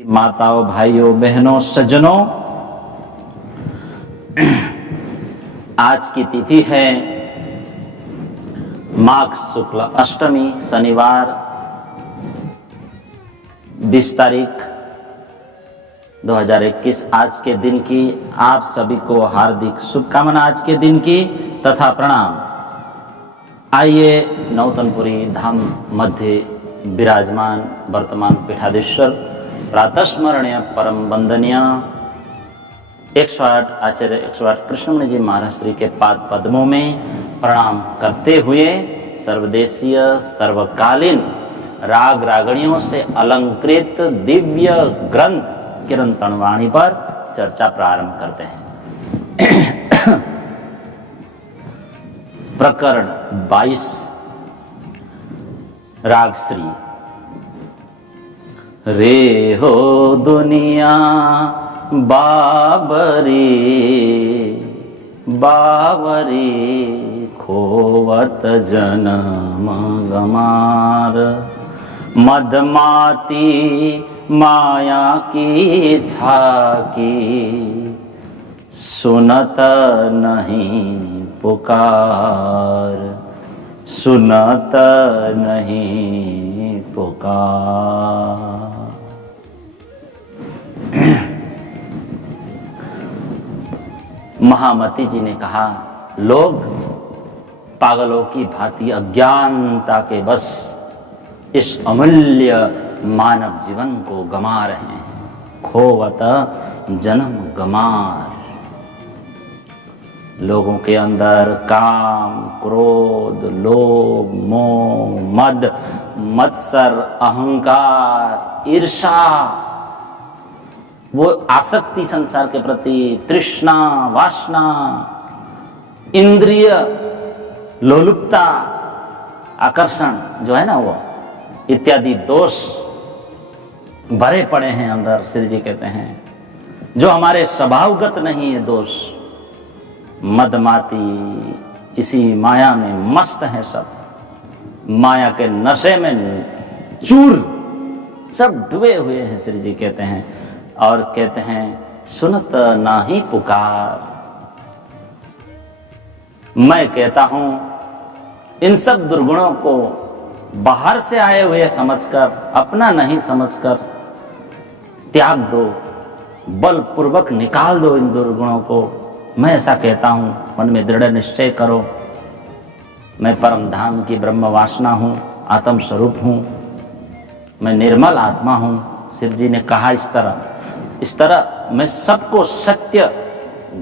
माताओं, भाइयों, बहनों, सज्जनों, आज की तिथि है माघ शुक्ल अष्टमी, शनिवार 20 तारीख 2021। आज के दिन की आप सभी को हार्दिक शुभकामना आज के दिन की तथा प्रणाम। आइए नौतनपुरी धाम मध्य विराजमान वर्तमान पीठाधीश्वर प्रातस्मरणीय परम वंदनीय 108 आचार्य 108 कृष्णमणि जी महाराज श्री के पाद पद्मों में प्रणाम करते हुए सर्वदेशीय सर्वकालीन राग रागणियों से अलंकृत दिव्य ग्रंथ कीर्तन वाणी पर चर्चा प्रारंभ करते हैं। प्रकरण 22 राग श्री। रे हो दुनिया बाबरी बावरी, खोवत जन्म गमार, मदमाती माया की झाकी, सुनत नहीं पुकार, सुनत नहीं पुकार। महामती जी ने कहा, लोग पागलों की भांति अज्ञानता के बस इस अमूल्य मानव जीवन को गमा रहे हैं। खोवत जन्म गमार। लोगों के अंदर काम, क्रोध, लोभ, मोह, मद, मत्सर, अहंकार, ईर्षा, वो आसक्ति संसार के प्रति, तृष्णा, वासना, इंद्रिय लोलुपता, आकर्षण जो है ना, वो इत्यादि दोष भरे पड़े हैं अंदर। श्री जी कहते हैं जो हमारे स्वभावगत नहीं है दोष, मदमाती, इसी माया में मस्त है सब, माया के नशे में चूर सब डूबे हुए हैं। श्री जी कहते हैं और कहते हैं सुनत नाही पुकार। मैं कहता हूं इन सब दुर्गुणों को बाहर से आए हुए समझकर, अपना नहीं समझकर त्याग दो, बलपूर्वक निकाल दो इन दुर्गुणों को। मैं ऐसा कहता हूं, मन में दृढ़ निश्चय करो। मैं परम धाम की ब्रह्म वासना हूं, आत्म स्वरूप हूं, मैं निर्मल आत्मा हूं। श्री जी ने कहा इस तरह मैं सबको सत्य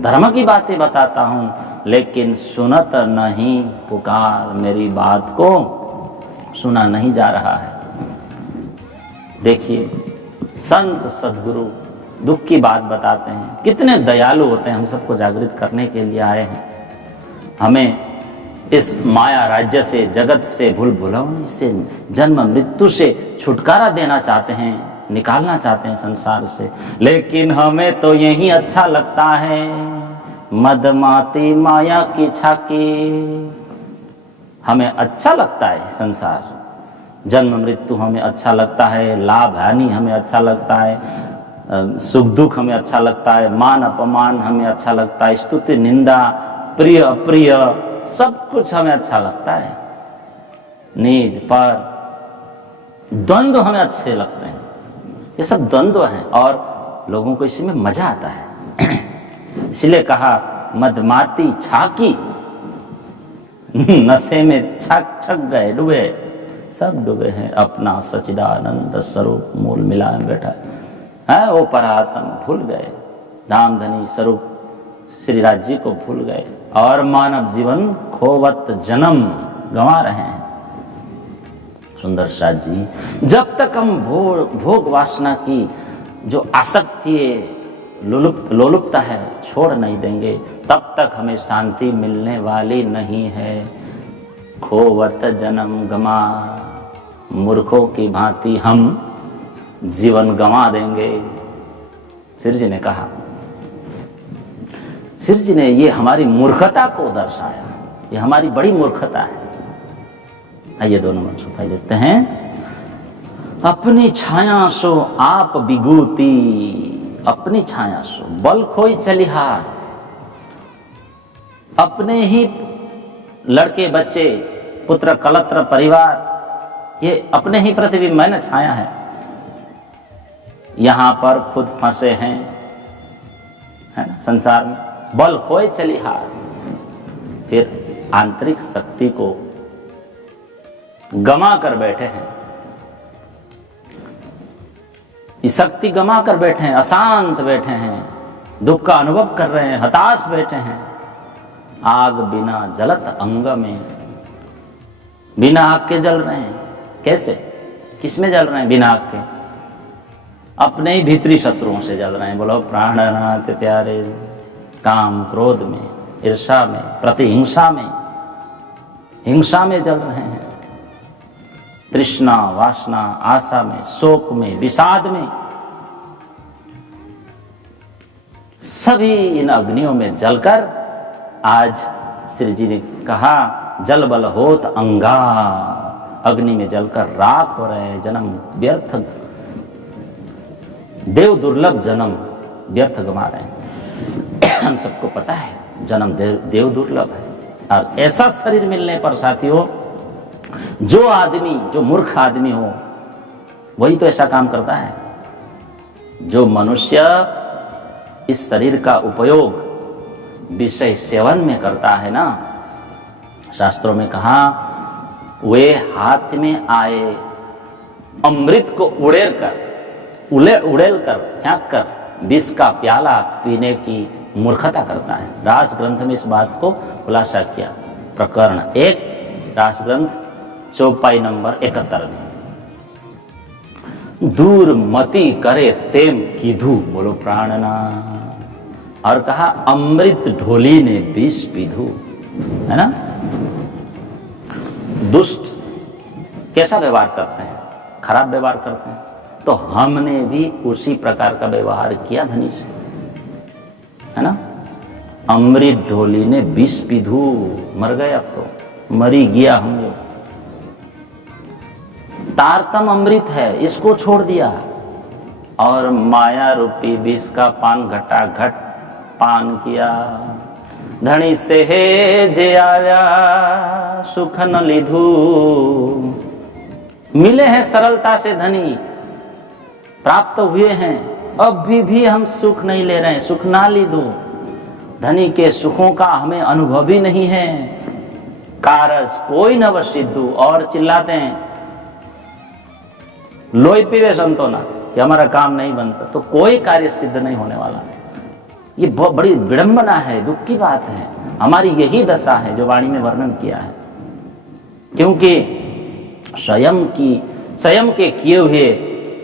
धर्म की बातें बताता हूं, लेकिन सुनत नहीं पुकार, मेरी बात को सुना नहीं जा रहा है। देखिए संत सद्गुरु दुख की बात बताते हैं, कितने दयालु होते हैं, हम सबको जागृत करने के लिए आए हैं। हमें इस माया राज्य से, जगत से, भूल भुलौनी से, जन्म मृत्यु से छुटकारा देना चाहते हैं, निकालना चाहते हैं संसार से। लेकिन हमें तो यही अच्छा लगता है, मदमाती माया की छाकी। हमें अच्छा लगता है संसार, जन्म मृत्यु हमें अच्छा लगता है, लाभ हानि हमें अच्छा लगता है, सुख दुख हमें अच्छा लगता है, मान अपमान हमें अच्छा लगता है, स्तुति निंदा, प्रिय अप्रिय, सब कुछ हमें अच्छा लगता है। नीच पर द्वंद्व हमें अच्छे लगते हैं। ये सब द्वंद्व हैं और लोगों को इसी में मजा आता है। इसलिए कहा मदमाती छाकी, नशे में छक गए, डूबे, सब डूबे हैं। अपना सच्चिदानंद स्वरूप मूल मिला बैठा है, वो परात्म भूल गए, धाम धनी स्वरूप श्री राज जी को भूल गए और मानव जीवन खोवत जन्म गंवा रहे हैं। सुंदर साथ जी, जब तक हम भोग वासना की जो आसक्ति लोलुपता है छोड़ नहीं देंगे, तब तक हमें शांति मिलने वाली नहीं है। खोवत जन्म गमा, मूर्खों की भांति हम जीवन गंवा देंगे। श्री जी ने कहा, श्री जी ने ये हमारी मूर्खता को दर्शाया, ये हमारी बड़ी मूर्खता है। आइए दोनों में छुपाई देते हैं। अपनी छाया सो आप बिगूती, अपनी छाया सो बल खोई चलिहार। अपने ही लड़के बच्चे पुत्र कलत्र परिवार, ये अपने ही प्रतिबिंब है ना, छाया है। यहां पर खुद फंसे हैं, है ना, संसार में बल खोए चलिहार। फिर आंतरिक शक्ति को गमा कर बैठे हैं, ये शक्ति गमा कर बैठे हैं, अशांत बैठे हैं, दुख का अनुभव कर रहे हैं, हताश बैठे हैं। आग बिना जलत अंग में, बिना आग के जल रहे हैं। कैसे, किसमें जल रहे हैं बिना आग के? अपने ही भीतरी शत्रुओं से जल रहे हैं। बोलो प्राणनाथ प्यारे, काम क्रोध में, ईर्षा में, प्रतिहिंसा में, हिंसा में जल रहे हैं। तृष्णा, वासना, आशा में, शोक में, विषाद में, सभी इन अग्नियों में जलकर आज श्री जी ने कहा जल बल होत अंगार। अग्नि में जलकर राख हो रहे हैं, जन्म व्यर्थ, देव दुर्लभ जन्म व्यर्थ गमा रहे हैं। हम सबको पता है जन्म देव दुर्लभ है। और ऐसा शरीर मिलने पर साथियों, जो आदमी, जो मूर्ख आदमी हो वही तो ऐसा काम करता है। जो मनुष्य इस शरीर का उपयोग विषय सेवन में करता है ना, शास्त्रों में कहा वे हाथ में आए अमृत को उड़ेल कर फेंक कर विष का प्याला पीने की मूर्खता करता है। रास ग्रंथ में इस बात को खुलासा किया। प्रकरण 1 रास ग्रंथ चौपाई नंबर 71 में। दूर मति करे तेम कीधु, बोलो प्राणनाथ। और कहा अमृत ढोली ने विष पीधु, है ना। दुष्ट कैसा व्यवहार करते हैं? खराब व्यवहार करते हैं। तो हमने भी उसी प्रकार का व्यवहार किया धनी से, है ना। अमृत ढोली ने विष पीधु, मर गए, अब तो मरी गया हम लोग। तारतम अमृत है, इसको छोड़ दिया और माया रूपी विष का पान घटा घट पान किया। धनी से हे जे आया सुख न लिधु, मिले हैं सरलता से धनी, प्राप्त हुए हैं, अब भी हम सुख नहीं ले रहे हैं, सुख ना लिधु। धनी के सुखों का हमें अनुभव ही नहीं है। कारज कोई नव सिद्धू, और चिल्लाते हैं लोई पीवे संतोना कि हमारा काम नहीं बनता, तो कोई कार्य सिद्ध नहीं होने वाला है। ये बहुत बड़ी विडंबना है, दुख की बात है। हमारी यही दशा है जो वाणी में वर्णन किया है। क्योंकि स्वयं के किए हुए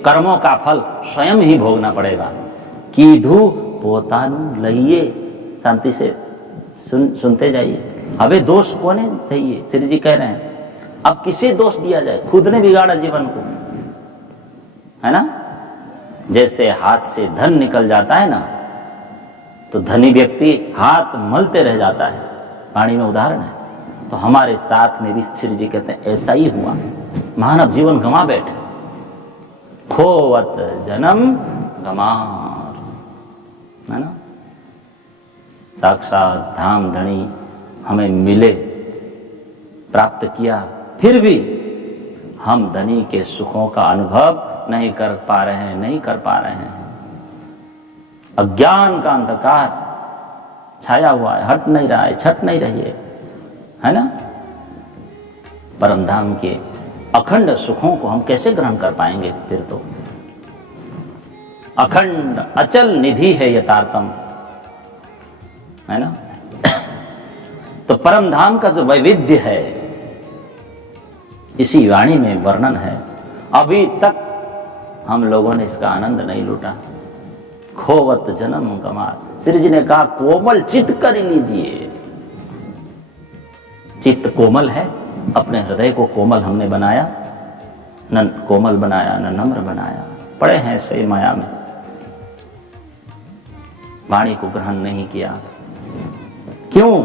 कर्मों का फल स्वयं ही भोगना पड़ेगा। कीधु पोतानु लहिए, शांति से सुनते जाइए। अबे दोष कोने दिए, श्री जी कह रहे हैं। अब किसे दोष दिया जाए? खुद ने बिगाड़ा जीवन को, है ना। जैसे हाथ से धन निकल जाता है ना, तो धनी व्यक्ति हाथ मलते रह जाता है, वाणी में उदाहरण है। तो हमारे साथ में भी श्री जी कहते हैं ऐसा ही हुआ। मानव जीवन गंवा बैठे, खोवत जन्म गमार, है ना। साक्षात धाम धनी हमें मिले, प्राप्त किया, फिर भी हम धनी के सुखों का अनुभव नहीं कर पा रहे हैं। अज्ञान का अंधकार छाया हुआ है, हट नहीं रहा है, छट नहीं रही है ना। परमधाम के अखंड सुखों को हम कैसे ग्रहण कर पाएंगे? फिर तो अखंड अचल निधि है यथार्थम, है ना। तो परमधाम का जो वैविध्य है इसी वाणी में वर्णन है। अभी तक हम लोगों ने इसका आनंद नहीं लूटा। खोवत जन्म गमार, श्री जी ने कहा कोमल चित्त कर लीजिए। चित्त कोमल है, अपने हृदय को कोमल हमने बनाया, न कोमल बनाया न नम्र बनाया, पड़े हैं सही माया में। वाणी को ग्रहण नहीं किया। क्यों?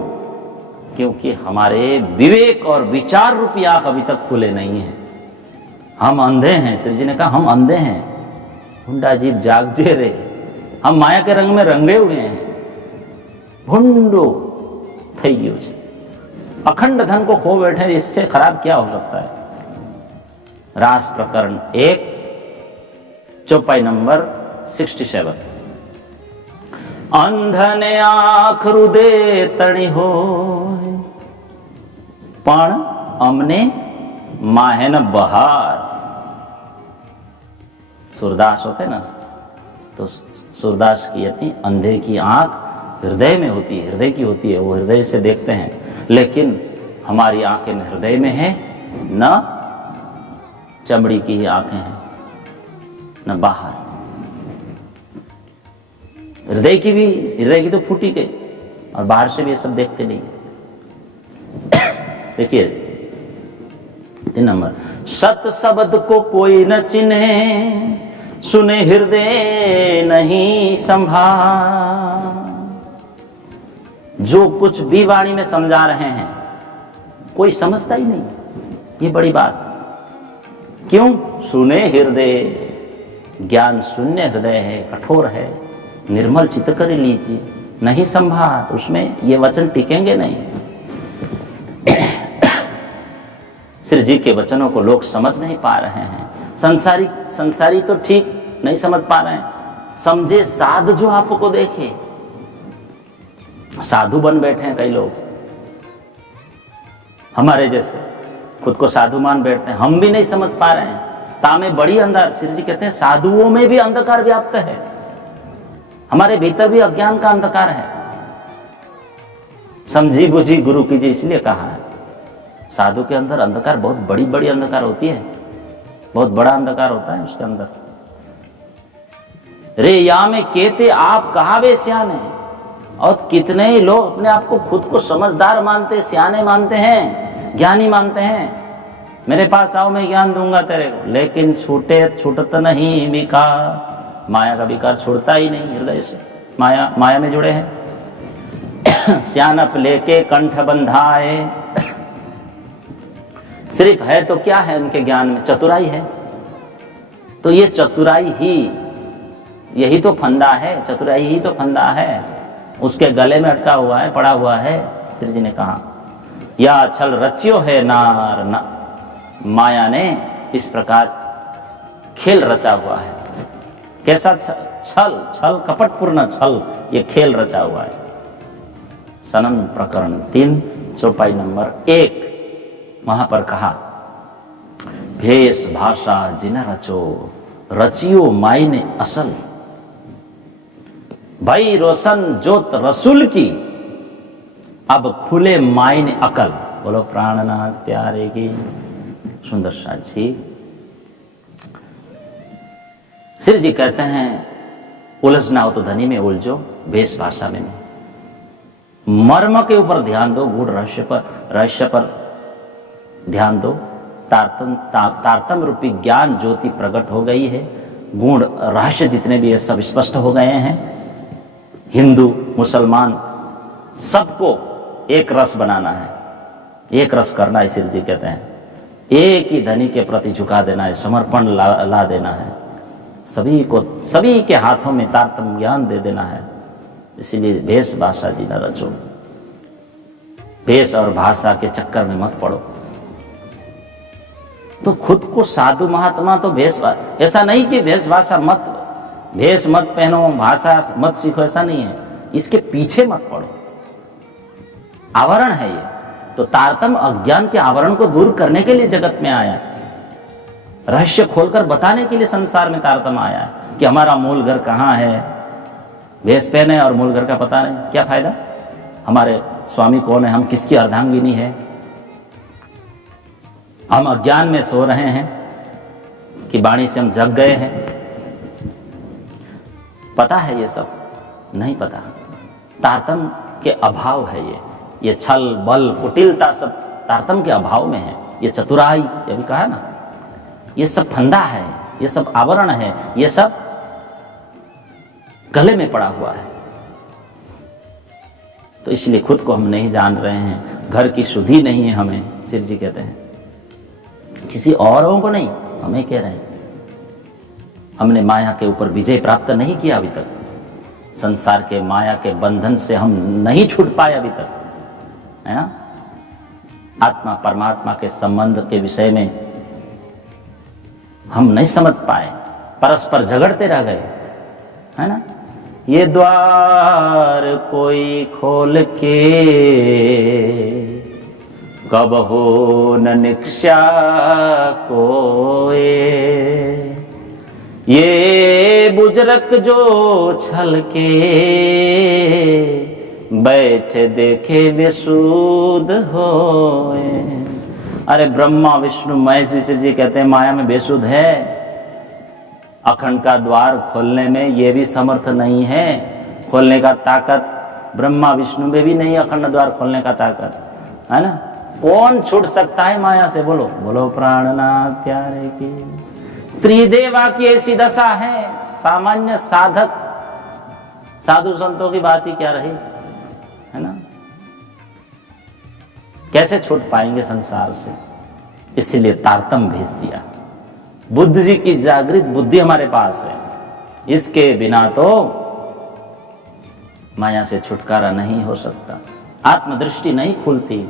क्योंकि हमारे विवेक और विचार रूपी आंख अभी तक खुले नहीं है। हम अंधे हैं। श्री जी ने कहा हम अंधे हैं, भुंडा जीव जागजे रे, हम माया के रंग में रंगे हुए हैं। भुंडो થઈ ગયો છે, अखंड धन को खो बैठे, इससे खराब क्या हो सकता है। रास प्रकरण 1 चौपाई नंबर 67। अंधने आंख रुदे तणी हो पण अमने माहे न बहार। सूरदास होते ना, तो सूरदास की अपनी अंधे की आंख हृदय में होती है, हृदय की होती है, वो हृदय से देखते हैं। लेकिन हमारी आंखें न हृदय में है न चमड़ी की ही आंखें हैं, न बाहर। हृदय की तो फूटी गई और बाहर से भी ये सब देखते नहीं। देखिए 3 नंबर, सत शब्द को कोई न चिन्हे, सुने हृदय नहीं संभाल। जो कुछ भी वाणी में समझा रहे हैं कोई समझता ही नहीं, ये बड़ी बात। क्यों? सुने हृदय, ज्ञान शून्य हृदय है, कठोर है, निर्मल चित्त कर लीजिए, नहीं संभाल, उसमें ये वचन टिकेंगे नहीं। श्री जी के वचनों को लोग समझ नहीं पा रहे हैं। संसारी तो ठीक नहीं समझ पा रहे हैं, समझे साधु जो आपको देखे। साधु बन बैठे हैं कई लोग, हमारे जैसे खुद को साधु मान बैठते हैं। हम भी नहीं समझ पा रहे हैं, तामे बड़ी अंधार। श्री जी कहते हैं साधुओं में भी अंधकार व्याप्त है, हमारे भीतर भी अज्ञान का अंधकार है। समझी बुझी गुरु कीजिए, इसलिए कहा है। साधु के अंदर अंधकार बहुत बड़ी बड़ी अंधकार होती है, बहुत बड़ा अंधकार होता है उसके अंदर। रे या में कहते आप कहावे सियाने, और कितने ही लोग अपने आप को खुद को समझदार मानते, सियाने मानते हैं, ज्ञानी मानते हैं। मेरे पास आओ मैं ज्ञान दूंगा तेरे को, लेकिन छूटत नहीं विकार। माया का विकार छूटता ही नहीं हृदय से, माया में जुड़े हैं। सियानप लेके कंठ बंधाए, सिर्फ है तो क्या है उनके ज्ञान में? चतुराई है। तो ये चतुराई ही, यही तो फंदा है, चतुराई ही तो फंदा है, उसके गले में अटका हुआ है, पड़ा हुआ है। श्री जी ने कहा या छल रच्यो है नार ना, माया ने इस प्रकार खेल रचा हुआ है। कैसा छल कपटपूर्ण छल, ये खेल रचा हुआ है। सनम प्रकरण 3 चौपाई नंबर 1, वहां पर कहा भेष भाषा जिन रचो, रचियो माई ने असल। भाई रोशन जोत रसूल की, अब खुले माई ने अकल। बोलो प्राणनाथ प्यारे की। सुंदर साथ जी, श्री जी कहते हैं उलझना हो तो धनी में उलझो, भेष भाषा में नहीं। मर्म के ऊपर ध्यान दो, गूढ़ रहस्य पर ध्यान दो। तारतम रूपी ज्ञान ज्योति प्रकट हो गई है, गूढ़ रहस्य जितने भी है सब स्पष्ट हो गए हैं। हिंदू मुसलमान सबको एक रस बनाना है, एक रस करना है। श्री जी कहते हैं एक ही धनी के प्रति झुका देना है, समर्पण ला देना है, सभी के हाथों में तारतम ज्ञान दे देना है। इसीलिए भेष भाषा जी न रचो, भेष और भाषा के चक्कर में मत पड़ो। तो खुद को साधु महात्मा तो भेष, ऐसा नहीं कि भेष भाषा मत, भेष मत पहनो, भाषा मत सीखो, ऐसा नहीं है। इसके पीछे मत पड़ो, आवरण है ये। तो तारतम अज्ञान के आवरण को दूर करने के लिए जगत में आया है, रहस्य खोलकर बताने के लिए संसार में तारतम आया है कि हमारा मूल घर कहाँ है। भेष पहने और मूल घर का पता नहीं, क्या फायदा? हमारे स्वामी कौन है, हम किसकी अर्धांगिनी है। हम अज्ञान में सो रहे हैं कि वाणी से हम जग गए हैं। पता है ये सब? नहीं पता। तारतम के अभाव है ये छल बल कुटिलता सब तारतम के अभाव में है। ये चतुराई, ये भी कहा ना, ये सब फंदा है, ये सब आवरण है, ये सब गले में पड़ा हुआ है। तो इसलिए खुद को हम नहीं जान रहे हैं, घर की शुद्धि नहीं है हमें। श्री जी कहते हैं किसी औरों को नहीं, हमें कह रहे हैं। हमने माया के ऊपर विजय प्राप्त नहीं किया अभी तक, संसार के माया के बंधन से हम नहीं छूट पाए अभी तक, है ना। आत्मा परमात्मा के संबंध के विषय में हम नहीं समझ पाए, परस्पर झगड़ते रह गए, है ना। ये द्वार कोई खोल के कब हो न निक्षा कोए, ये बुजरक जो छल के बैठे देखे बेसुध होए। अरे ब्रह्मा विष्णु महेश मिश्र जी कहते हैं माया में बेसुध है, अखंड का द्वार खोलने में ये भी समर्थ नहीं है, खोलने का ताकत ब्रह्मा विष्णु में भी नहीं, अखंड द्वार खोलने का ताकत, है ना। कौन छूट सकता है माया से, बोलो बोलो प्राणनाथ प्यारे की। त्रिदेवा की ऐसी दशा है, सामान्य साधक साधु संतों की बात ही क्या रही, है ना। कैसे छूट पाएंगे संसार से, इसीलिए तारतम्य भेज दिया। बुद्ध जी की जागृत बुद्धि हमारे पास है, इसके बिना तो माया से छुटकारा नहीं हो सकता, आत्मदृष्टि नहीं खुलती।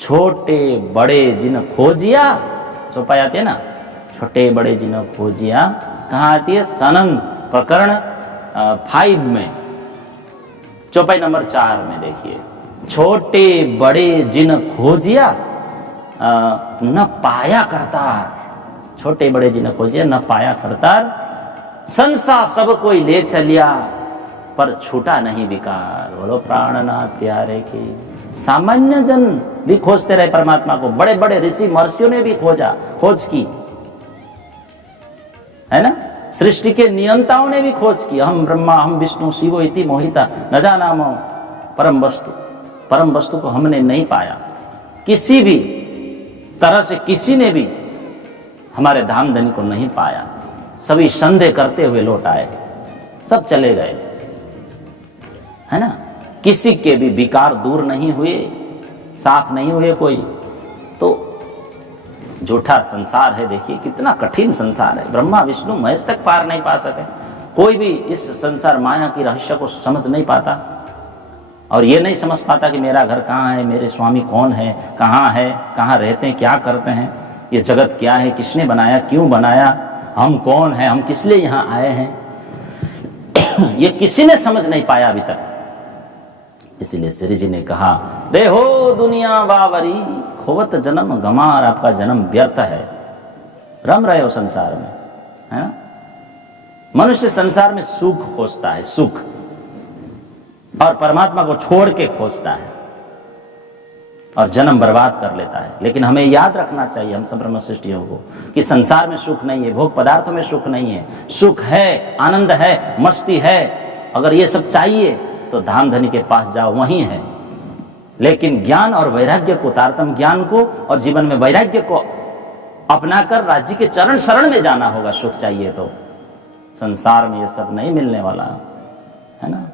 छोटे बड़े जिन खोजिया, चौपाई आती है ना, छोटे बड़े जिन खोजिया, कहाँ आती है, सनंद प्रकरण 5 में, चौपाई नंबर 4 में देखिए। छोटे बड़े जिन खोजिया न पाया करतार, छोटे बड़े जिन खोजिया न पाया करतार, संसार सब कोई ले चलिया पर छूटा नहीं विकार। बोलो प्राणनाथ प्यारे की। सामान्य जन भी खोजते रहे परमात्मा को, बड़े बड़े ऋषि महर्षियों ने भी खोज की, है ना। सृष्टि के नियंताओं ने भी खोज की, हम ब्रह्मा हम विष्णु शिवो इति मोहिता न जानामो परम वस्तु। परम वस्तु को हमने नहीं पाया, किसी भी तरह से किसी ने भी हमारे धाम धनी को नहीं पाया। सभी संदेह करते हुए लौट आए, सब चले गए, है ना। किसी के भी विकार दूर नहीं हुए, साफ नहीं हुए कोई। तो झूठा संसार है, देखिए कितना कठिन संसार है, ब्रह्मा विष्णु महेश तक पार नहीं पा सके। कोई भी इस संसार माया की रहस्य को समझ नहीं पाता, और ये नहीं समझ पाता कि मेरा घर कहाँ है, मेरे स्वामी कौन है, कहाँ रहते हैं, क्या करते हैं, ये जगत क्या है, किसने बनाया, क्यों बनाया, हम कौन है, हम किस लिए यहाँ आए हैं। ये किसी ने समझ नहीं पाया अभी तक। इसलिए श्री जी ने कहा, रे हो दुनिया बावरी खोवत जन्म गमार, आपका जन्म व्यर्थ है, रम रहे हो संसार में, है ना। मनुष्य संसार में सुख खोजता है, सुख, और परमात्मा को छोड़ के खोजता है और जन्म बर्बाद कर लेता है। लेकिन हमें याद रखना चाहिए, हम सब ब्रह्म सृष्टियों को, कि संसार में सुख नहीं है, भोग पदार्थों में सुख नहीं है। सुख है, आनंद है, मस्ती है। अगर ये सब चाहिए तो धाम धनी के पास जाओ, वहीं है। लेकिन ज्ञान और वैराग्य को, तारतम्य ज्ञान को और जीवन में वैराग्य को अपनाकर राज्य के चरण शरण में जाना होगा। सुख चाहिए तो संसार में ये सब नहीं मिलने वाला, है ना।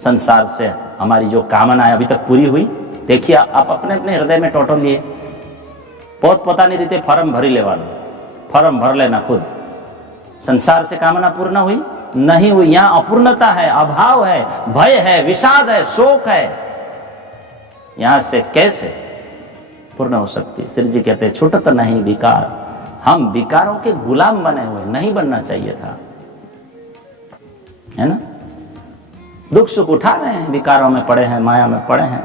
संसार से हमारी जो कामना है अभी तक पूरी हुई, देखिए आप अपने अपने हृदय में टोटो लिए पोत पोतानी रीते फॉर्म भरी लेवानो, फॉर्म भर लेना खुद। संसार से कामना पूर्ण हुई नहीं हुई, यहां अपूर्णता है, अभाव है, भय है, विषाद है, शोक है। यहां से कैसे पूर्ण हो सकती। श्री जी कहते हैं छूटत नहीं विकार। हम विकारों के गुलाम बने हुए, नहीं बनना चाहिए था, है ना। दुख सुख उठा रहे हैं, विकारों में पड़े हैं, माया में पड़े हैं।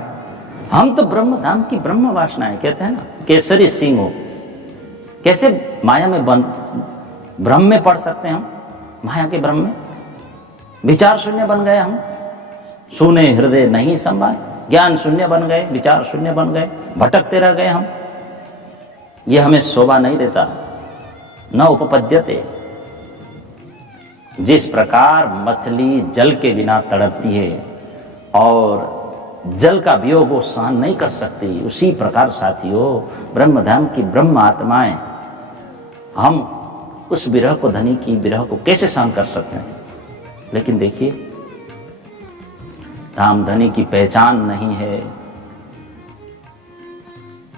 हम तो ब्रह्म धाम की ब्रह्म वासना है, कहते हैं ना, केसरी सिंह हो। कैसे माया में बंद, भ्रम में पड़ सकते हैं हम, माया के भ्रम में। विचार शून्य बन गए हम, सुने हृदय नहीं संभाल, ज्ञान शून्य बन गए, विचार शून्य बन गए, भटकते रह गए हम। ये हमें शोभा नहीं देता, न उपपद्यते। जिस प्रकार मछली जल के बिना तड़पती है और जल का वियोग वो सहन नहीं कर सकती, उसी प्रकार साथियों ब्रह्मधाम की ब्रह्म आत्माएं, हम उस विरह को, धनी की विरह को कैसे सहन कर सकते हैं। लेकिन देखिए धाम धनी की पहचान नहीं है,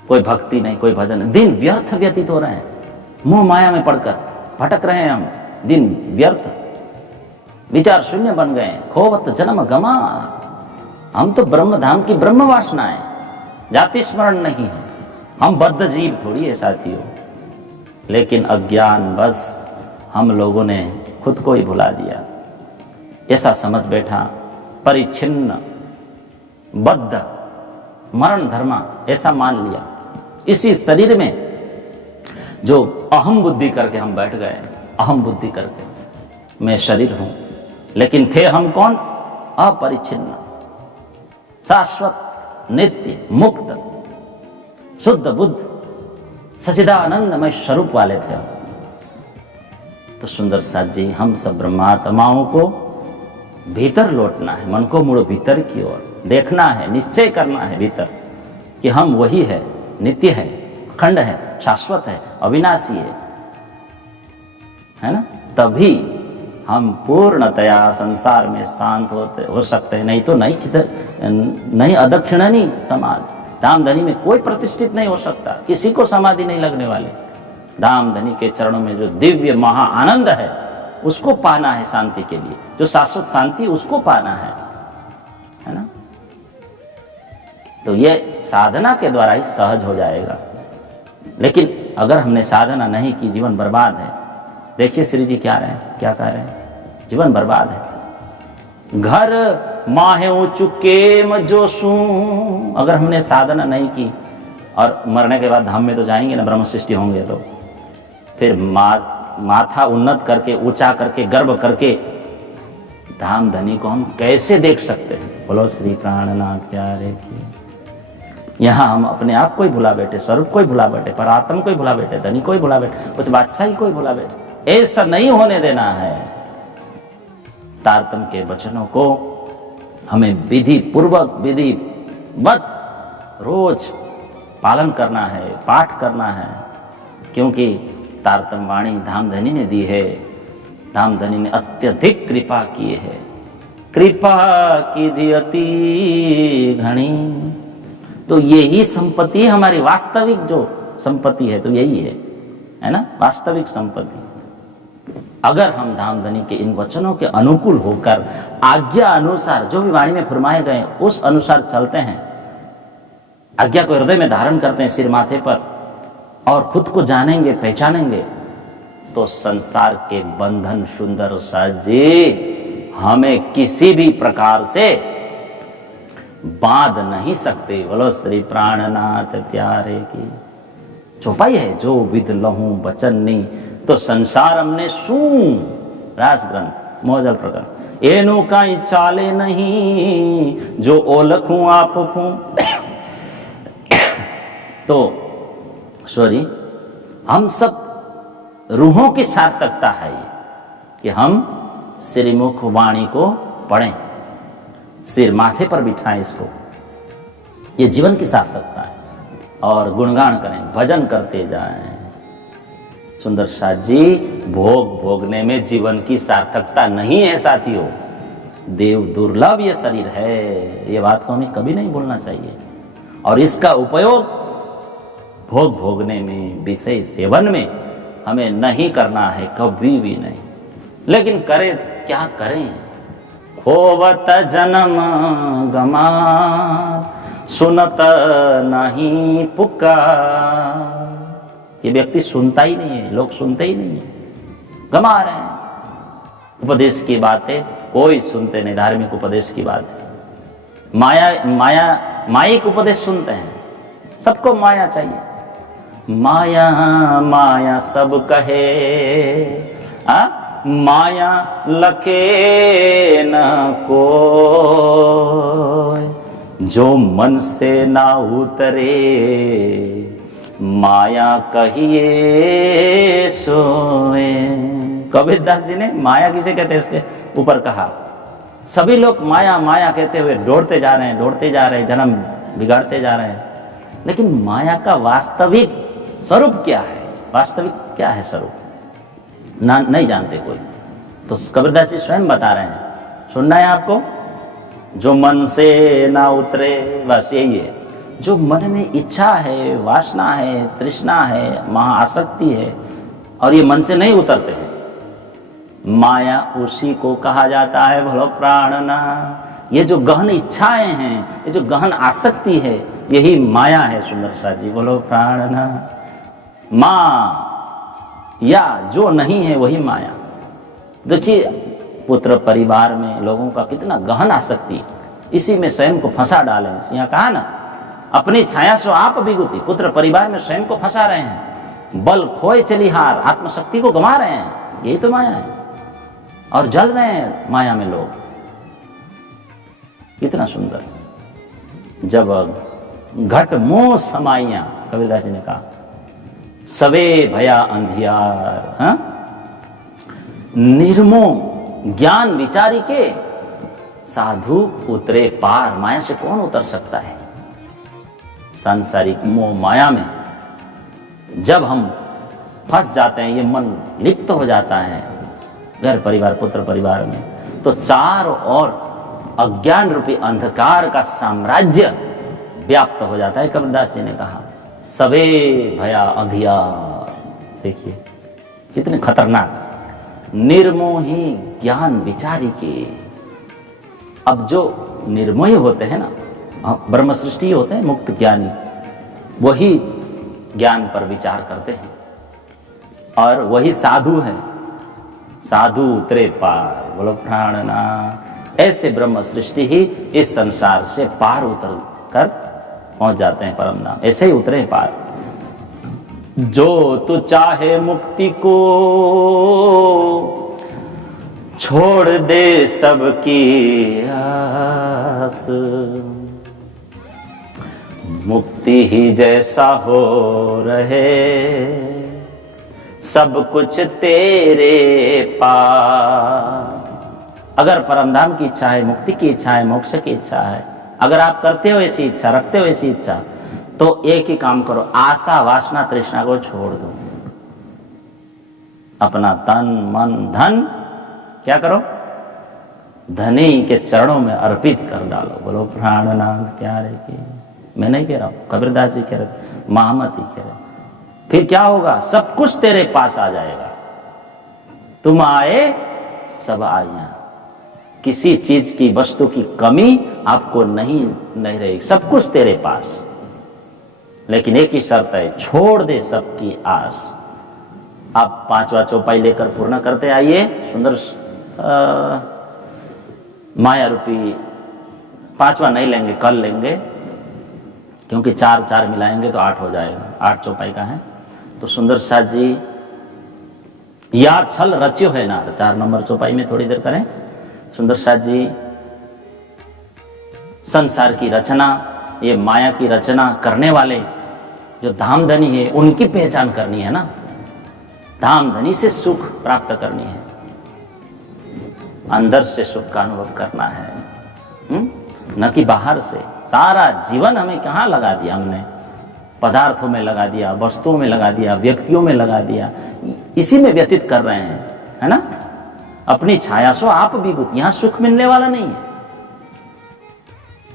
कोई भक्ति नहीं, कोई भजन नहीं, दिन व्यर्थ व्यतीत हो रहे हैं। मोह माया में पड़कर भटक रहे हैं हम, दिन व्यर्थ, विचार शून्य बन गए, खोवत जन्म गमा। हम तो ब्रह्म धाम की ब्रह्म वासनाएं, जाति स्मरण नहीं है, हम बद्ध जीव थोड़ी है साथियों। लेकिन अज्ञान बस हम लोगों ने खुद को ही भुला दिया, ऐसा समझ बैठा, परिच्छिन्न बद्ध मरण धर्मा ऐसा मान लिया। इसी शरीर में जो अहम बुद्धि करके हम बैठ गए, अहम बुद्धि करके मैं शरीर हूं, लेकिन थे हम कौन? अपरिच्छिन्न, शाश्वत, नित्य, मुक्त, शुद्ध बुद्ध, सच्चिदानंदमय स्वरूप वाले थे हम। तो सुंदर साथ जी, हम सब ब्रह्मात्माओं को भीतर लौटना है, मन को मुड़ो भीतर की ओर, देखना है, निश्चय करना है भीतर कि हम वही है, नित्य है, अखंड है, शाश्वत है, अविनाशी है ना? तभी हम पूर्णतया संसार में शांत हो सकते हैं। नहीं तो नहीं किधर, नहीं अदक्षिणानी समाज, धाम धनी में कोई प्रतिष्ठित नहीं हो सकता, किसी को समाधि नहीं लगने वाली। धाम धनी के चरणों में जो दिव्य महा आनंद है उसको पाना है शांति के लिए, जो शाश्वत शांति उसको पाना है ना? तो ये साधना के द्वारा ही सहज हो जाएगा। लेकिन अगर हमने साधना नहीं की, जीवन बर्बाद है। देखिए श्री जी क्या कह रहे हैं, जीवन बर्बाद है। घर माहे चुके मजोसू, अगर हमने साधना नहीं की और मरने के बाद धाम में तो जाएंगे ना, ब्रह्म सृष्टि होंगे, तो फिर माथा उन्नत करके, ऊंचा करके, गर्व करके धाम धनी को हम कैसे देख सकते हैं? बोलो श्री प्राणनाथ प्यारे की। यहाँ हम अपने आप को ही भुला बैठे, स्वरूप को ही भुला बैठे, परात्म को ही भुला बैठे, धनी को ही भुला बैठे, कुछ बादशाही को ही भुला बैठे। ऐसा नहीं होने देना है। तारतम के वचनों को हमें विधि पूर्वक, विधिवत रोज पालन करना है, पाठ करना है, क्योंकि तारतम वाणी धामधनी ने दी है। धामधनी ने अत्यधिक कृपा की है, कृपा की दी अति घनी। तो यही संपत्ति हमारी वास्तविक जो संपत्ति है, तो यही है ना, वास्तविक संपत्ति। अगर हम धामधनी के इन वचनों के अनुकूल होकर आज्ञा अनुसार जो भी वाणी में फरमाए गए उस अनुसार चलते हैं, आज्ञा को हृदय में धारण करते हैं, सिर माथे पर, और खुद को जानेंगे, पहचानेंगे, तो संसार के बंधन सुंदर साजी हमें किसी भी प्रकार से बांध नहीं सकते। बोलो श्री प्राणनाथ प्यारे की। चौपाई है, जो विद लहू बचन नहीं तो संसार हमने शू, रास ग्रंथ मोहजल प्रकरण, एनु काई चाले नहीं जो ओलखूं आप हूं। तो सॉरी, हम सब रूहों की सार्थकता है ये कि हम श्रीमुख वाणी को पढ़ें, सिर माथे पर बिठाएं इसको, ये जीवन की सार्थकता है। और गुणगान करें, भजन करते जाएं। सुंदर साथ जी, भोग भोगने में जीवन की सार्थकता नहीं है साथियों। देव दुर्लभ ये शरीर है, ये बात को हमें कभी नहीं भूलना चाहिए। और इसका उपयोग भोग भोगने में, विषय सेवन में हमें नहीं करना है, कभी भी नहीं। लेकिन करें क्या करें? खोवत जन्म गमा सुनत नहीं पुकार। ये व्यक्ति सुनता ही नहीं है, लोग सुनते ही नहीं है, गमा रहे हैं। उपदेश की बातें कोई सुनते नहीं, धार्मिक उपदेश की बात है। मायाइक उपदेश सुनते हैं, सबको माया चाहिए। माया माया सब कहे, माया लखे न कोई, जो मन से ना उतरे माया कहिए सोए। कबीरदास जी ने माया किसे कहते हैं इसके ऊपर कहा। सभी लोग माया माया कहते हुए दौड़ते जा रहे हैं, जन्म बिगाड़ते जा रहे हैं। लेकिन माया का वास्तविक स्वरूप क्या है? वास्तविक क्या है स्वरूप? ना नहीं जानते कोई। तो कबीरदास जी स्वयं बता रहे हैं, सुनना है आपको। जो मन से ना उतरे, बस यही है। जो मन में इच्छा है, वासना है, तृष्णा है, महाआसक्ति है, और ये मन से नहीं उतरते हैं। माया उसी को कहा जाता है बोलो प्राणनाथ। ये जो गहन इच्छाएं हैं, ये जो गहन आसक्ति है, यही माया है सुंदर सा जी, बोलो प्राणनाथ। माँ या जो नहीं है वही माया। देखिए पुत्र परिवार में लोगों का कितना गहन आसक्ति, इसी में स्वयं को फंसा डाले। यहाँ कहा ना, अपनी छाया सो आप विगुति, पुत्र परिवार में स्वयं को फंसा रहे हैं। बल खोए चली हार, आत्मशक्ति को गंवा रहे हैं, यही तो माया है। और जल रहे हैं माया में लोग। कितना सुंदर। जब घट मोह समाइया, कबीरदास जी ने कहा, सवे भया अंधियार, हाँ? निर्मोह ज्ञान विचारी के साधु उतरे पार। माया से कौन उतर सकता है? सांसारिक मोह माया में जब हम फंस जाते हैं, ये मन लिप्त हो जाता है घर परिवार पुत्र परिवार में, तो चारों ओर अज्ञान रूपी अंधकार का साम्राज्य व्याप्त हो जाता है। कबीरदास जी ने कहा सवे भया अंधियार। देखिए कितने खतरनाक। निर्मोही ज्ञान विचारी के। अब जो निर्मोही होते हैं ना, ब्रह्म सृष्टि होते हैं, मुक्त ज्ञानी, वही ज्ञान पर विचार करते हैं और वही साधु है। साधु उतरे पार, बोलो प्राणनाथ। ऐसे ब्रह्म सृष्टि ही इस संसार से पार उतर कर पहुंच जाते हैं परम धाम। ऐसे ही उतरे पार। जो तू चाहे मुक्ति को छोड़ दे सबकी आस, मुक्ति ही जैसा हो रहे सब कुछ तेरे पास। अगर परमधाम की इच्छा है, मुक्ति की इच्छा है, मोक्ष की इच्छा है, अगर आप करते हो ऐसी इच्छा, रखते हो ऐसी इच्छा, तो एक ही काम करो, आशा वासना तृष्णा को छोड़ दो। अपना तन मन धन क्या करो? धनी के चरणों में अर्पित कर डालो। बोलो प्राणनाथ प्यारे की। मैं नहीं कह रहा हूं, कबीरदास जी कह रहे, महामती कह रहे। फिर क्या होगा? सब कुछ तेरे पास आ जाएगा। तुम आए सब आया। किसी चीज की, वस्तु की कमी आपको नहीं रहेगी, सब कुछ तेरे पास। लेकिन एक ही शर्त है, छोड़ दे सबकी आस। आप 5वां चौपाई लेकर पूर्ण करते आइए। सुंदर माया रूपी 5वां नहीं लेंगे, कल लेंगे, क्योंकि 4 मिलाएंगे तो 8 हो जाएगा। 8 चौपाई का है। तो सुंदर साथ जी या छल रच्यो है ना, 4 नंबर चौपाई में थोड़ी देर करें। सुंदर साथ जी संसार की रचना, ये माया की रचना करने वाले जो धामधनी है, उनकी पहचान करनी है ना। धामधनी से सुख प्राप्त करनी है, अंदर से सुख का अनुभव करना है, न कि बाहर से। सारा जीवन हमें कहाँ लगा दिया हमने? पदार्थों में लगा दिया, वस्तुओं में लगा दिया, व्यक्तियों में लगा दिया, इसी में व्यतीत कर रहे हैं, है ना। अपनी छाया सो आप विभूत, यहां सुख मिलने वाला नहीं है।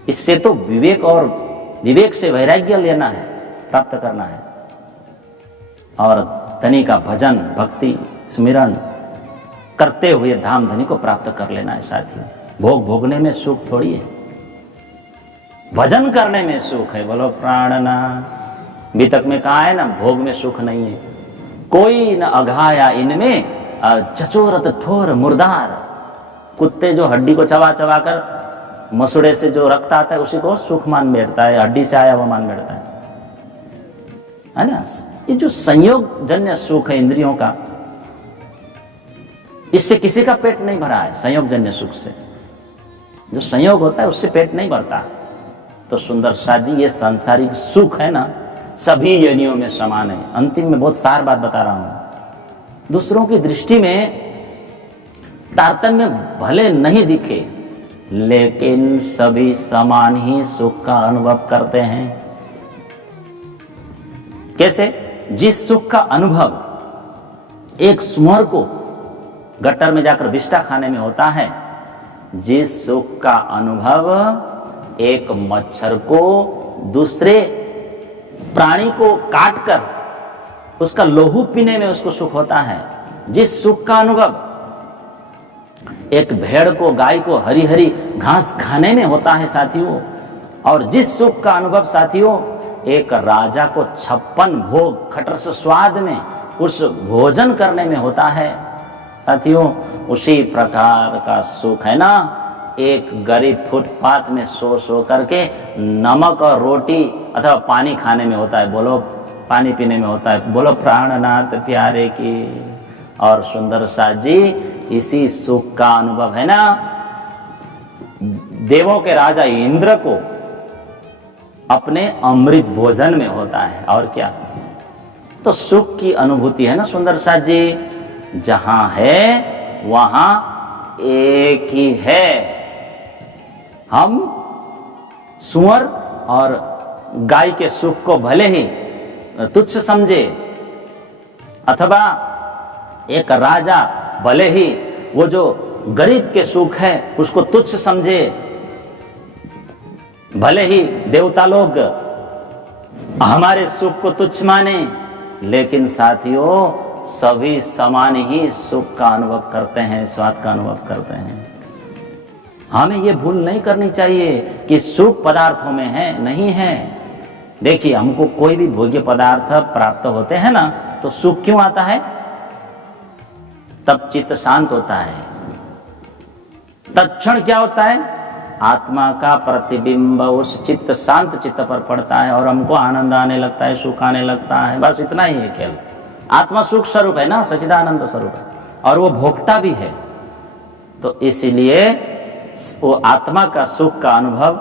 इससे तो विवेक और विवेक से वैराग्य लेना है, प्राप्त करना है। और धनी का भजन भक्ति स्मरण करते हुए धाम धनी को प्राप्त कर लेना है साथियों। भोग भोगने में सुख थोड़ी है, भजन करने में सुख है। बोलो प्राणनाथ। वितक में कहा है ना, भोग में सुख नहीं है। कोई न अघाया इनमें चचोरत ठोर मुर्दार। कुत्ते जो हड्डी को चबा चबा कर मसूड़े से जो रक्त आता है उसी को सुख मान बैठता है, हड्डी से आया हुआ मान बैठता है ना। ये जो संयोग जन्य सुख है इंद्रियों का, इससे किसी का पेट नहीं भरा है। संयोग जन्य सुख से जो संयोग होता है उससे पेट नहीं भरता। तो सुंदर साथ जी ये सांसारिक सुख है ना, सभी योनियों में समान है। अंतिम में बहुत सार बात बता रहा हूं। दूसरों की दृष्टि में तारतम्य भले नहीं दिखे, लेकिन सभी समान ही सुख का अनुभव करते हैं। कैसे? जिस सुख का अनुभव एक सुअर को गट्टर में जाकर बिष्टा खाने में होता है, जिस सुख का अनुभव एक मच्छर को दूसरे प्राणी को काटकर उसका लोहू पीने में उसको सुख होता है। जिस सुख का अनुभव एक भेड़ को, गाय को हरी हरी घास खाने में होता है साथियों, और जिस सुख का अनुभव साथियों एक राजा को 56 भोग खटरस स्वाद में उस भोजन करने में होता है साथियों, उसी प्रकार का सुख है ना एक गरीब फुटपाथ में सो करके नमक और रोटी अथवा पानी खाने में होता है। बोलो, पानी पीने में होता है। बोलो प्राणनाथ प्यारे की। और सुंदर साथ जी, इसी सुख का अनुभव है ना देवों के राजा इंद्र को अपने अमृत भोजन में होता है। और क्या, तो सुख की अनुभूति है ना सुंदर साथ जी, जहां है वहां एक ही है। हम सुअर और गाय के सुख को भले ही तुच्छ समझे, अथवा एक राजा भले ही वो जो गरीब के सुख है उसको तुच्छ समझे, भले ही देवता लोग हमारे सुख को तुच्छ माने, लेकिन साथियों सभी समान ही सुख का अनुभव करते हैं, स्वाद का अनुभव करते हैं। हमें ये भूल नहीं करनी चाहिए कि सुख पदार्थों में है, नहीं है। देखिए, हमको कोई भी भोग्य पदार्थ प्राप्त होते हैं ना, तो सुख क्यों आता है? तब चित्त शांत होता है। तत्क्षण क्या होता है? आत्मा का प्रतिबिंब उस चित्त शांत चित्त पर पड़ता है और हमको आनंद आने लगता है, सुख आने लगता है। बस इतना ही है केवल। आत्मा सुख स्वरूप है ना, सच्चिदानंद स्वरूप है, और वो भोक्ता भी है। तो इसलिए वो आत्मा का सुख का अनुभव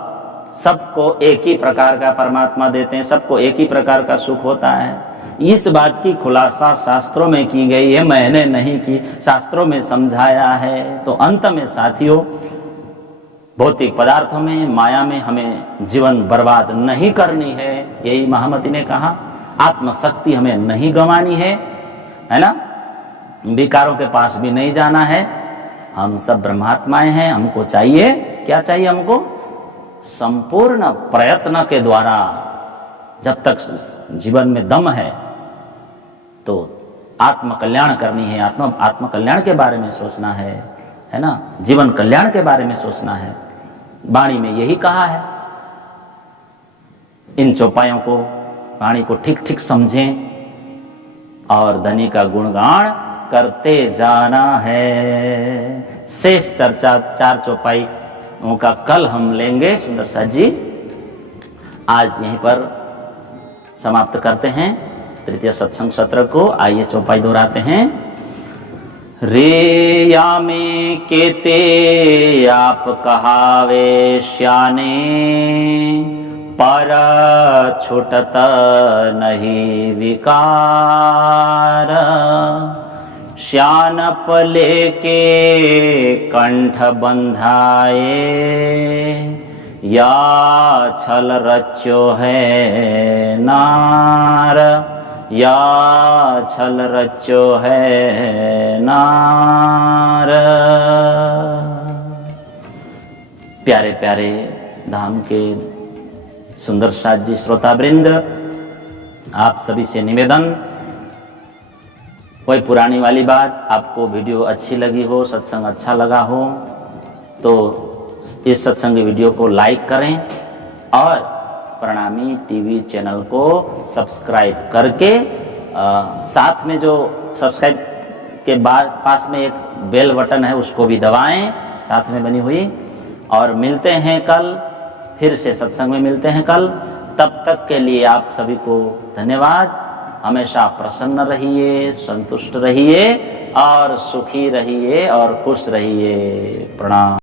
सबको एक ही प्रकार का परमात्मा देते हैं, सबको एक ही प्रकार का सुख होता है। इस बात की खुलासा शास्त्रों में की गई है, मैंने नहीं की, शास्त्रों में समझाया है। तो अंत में साथियों, भौतिक पदार्थों में, माया में हमें जीवन बर्बाद नहीं करनी है। यही महामती ने कहा, आत्मशक्ति हमें नहीं गंवानी है ना, विकारों के पास भी नहीं जाना है। हम सब ब्रह्मात्माएं हैं। हमको चाहिए, क्या चाहिए हमको? संपूर्ण प्रयत्न के द्वारा, जब तक जीवन में दम है तो आत्म कल्याण करनी है, आत्म कल्याण के बारे में सोचना है ना, जीवन कल्याण के बारे में सोचना है। वाणी में यही कहा है। इन चौपायों को, वाणी को ठीक ठीक समझें और धनी का गुणगान करते जाना है। शेष चर्चा 4 चौपाइयों का कल हम लेंगे सुंदर साथ जी। आज यहीं पर समाप्त करते हैं तृतीय सत्संग सत्र को। आइए चौपाई दोहराते हैं। रे या में केते आप कहावे श्याने, पर छुटत नहीं विकार। श्यानप लेके कंठ बंधाए, या छल रच्यो है नार, या छल रच्यो है नार। प्यारे प्यारे धाम के सुंदर साथ जी श्रोतावृंद, आप सभी से निवेदन, कोई पुरानी वाली बात, आपको वीडियो अच्छी लगी हो, सत्संग अच्छा लगा हो, तो इस सत्संग वीडियो को लाइक करें और प्रणामी टीवी चैनल को सब्सक्राइब करके साथ में जो सब्सक्राइब के बाद पास में एक बेल बटन है उसको भी दबाएं, साथ में बनी हुई। और मिलते हैं कल, फिर से सत्संग में मिलते हैं कल। तब तक के लिए आप सभी को धन्यवाद। हमेशा प्रसन्न रहिए, संतुष्ट रहिए और सुखी रहिए और खुश रहिए। प्रणाम।